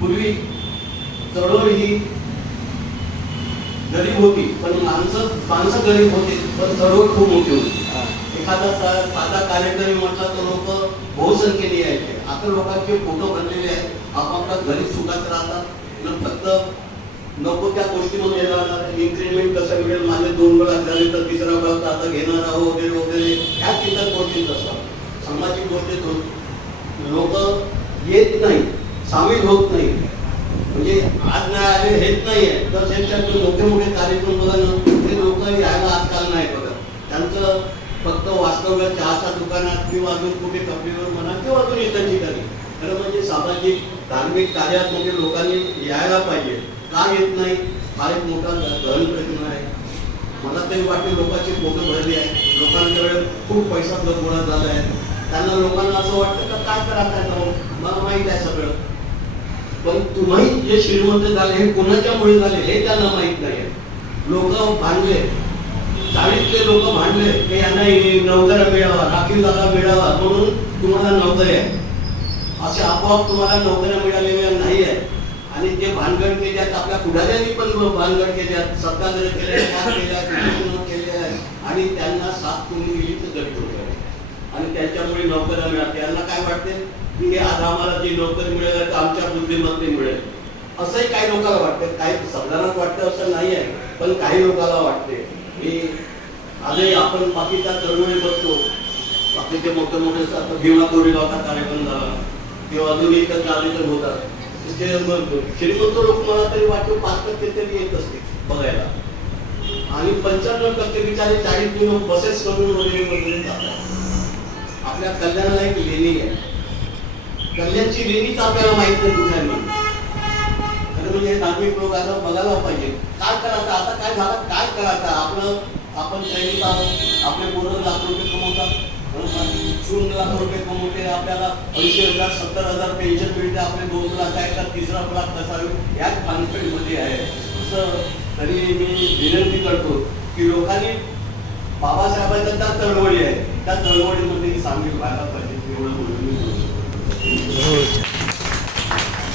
पूर्वी चळवळ ही गरीब होती, पण माणसं गरीब होती, पण चळवळ खूप मोठी होती. एखादा साधा कार्यक्रम म्हटला तर लोक बहुसंख्येने यायचे. आता लोकांचे फोटो भरलेले आहेत, आपापल्या घरी सुखात राहतात, फक्त नको त्या गोष्टीमध्ये राहणार. इन्क्रीमेंट कसं मिळेल, माझे 2 लाख झाले तर 3रा लाख आता घेणार आहो वगैरे वगैरे, ह्या चिंतन गोष्टीच असतात. सामाजिक गोष्टीत लोक येत नाही, सामील होत नाही. म्हणजे आज नाही आले हेच नाही आहे, तर त्यांच्याकडे मोठे मोठे कार्यक्रम बघा ना, ते लोक यायला आजकाल नाही बघा. त्यांचं फक्त वास्तव्य चहाच्या दुकानात किंवा अजून कुठे कपड्यावर म्हणा किंवा अजून इतर ठिकाणी. खरं म्हणजे सामाजिक धार्मिक कार्यात म्हणजे लोकांनी यायला पाहिजे. का येत नाही हा एक मोठा गहन प्रश्न आहे. मला तरी वाटते लोकांची पोटं भरली आहे, लोकांकडे खूप पैसा गोळा झाला आहे. त्यांना लोकांना असं वाटतं का काय करायचं, मला माहीत आहे सगळं. पण तुम्ही जे श्रीमंत झाले हे कोणाच्यामुळे झाले हे त्यांना माहीत नाही. लोक भांडले, चाळीतले लोक भांडले की यांना नोकऱ्या मिळावा, राखीव जागा मिळावा म्हणून तुम्हाला नोकरी आहे. असे आपोआप तुम्हाला नोकऱ्या मिळालेल्या नाही आहे. आणि ते भानगड केल्यात, आपल्या पुढाऱ्यांनी पण भानगड केल्यात, सत्याग्रह केले आणि त्यांना साथ कोणी दिली तर गट होत. आणि त्याच्यामुळे नोकऱ्या मिळाल्या. त्यांना काय वाटते की आज आम्हाला जी नोकरी मिळेल तर आमच्या बुद्धिमत्ते मिळेल, असंही काही लोकांना वाटते. काही सगळ्यांनाच वाटतं असं नाही आहे, पण काही लोकांना वाटते की आजही आपण बाकीच्या चळवळी बघतो. बाकीचे मोठे मोठे भीमा कोरेगावचा कार्यक्रम झाला किंवा अजून एकच कार्यक्रम होतात. श्रीमंत लोक मला तरी वाटतं 5% तरी येत असते बघायला. आणि 95% बिचारे 40 लोक बसेस करून वगैरे जातात. आपल्या कल्याणाला एक लेणी आहे, कल्याणची लेणीच आपल्याला माहित नाही कुठे आहे. खरं म्हणजे धार्मिक लोक आता बघायला पाहिजे काय करायचं, आता काय झालं, काय करायचं. आपण सैनिक आहोत, आपले पूर्ण लाख रुपये कमवतात, 0 लाख रुपये कमवते, आपल्याला 80,000 70,000 पेन्शन मिळते, आपले 2 लाख आहे तर 3रा लाख कसा याच कॉन्फिडन्समध्ये आहे. असं तरी मी विनंती करतो की लोकांनी बाबासाहेबांच्या त्या चळवळी आहे, त्या चळवळीमध्ये सामील व्हायला पाहिजे. एवढं बोलून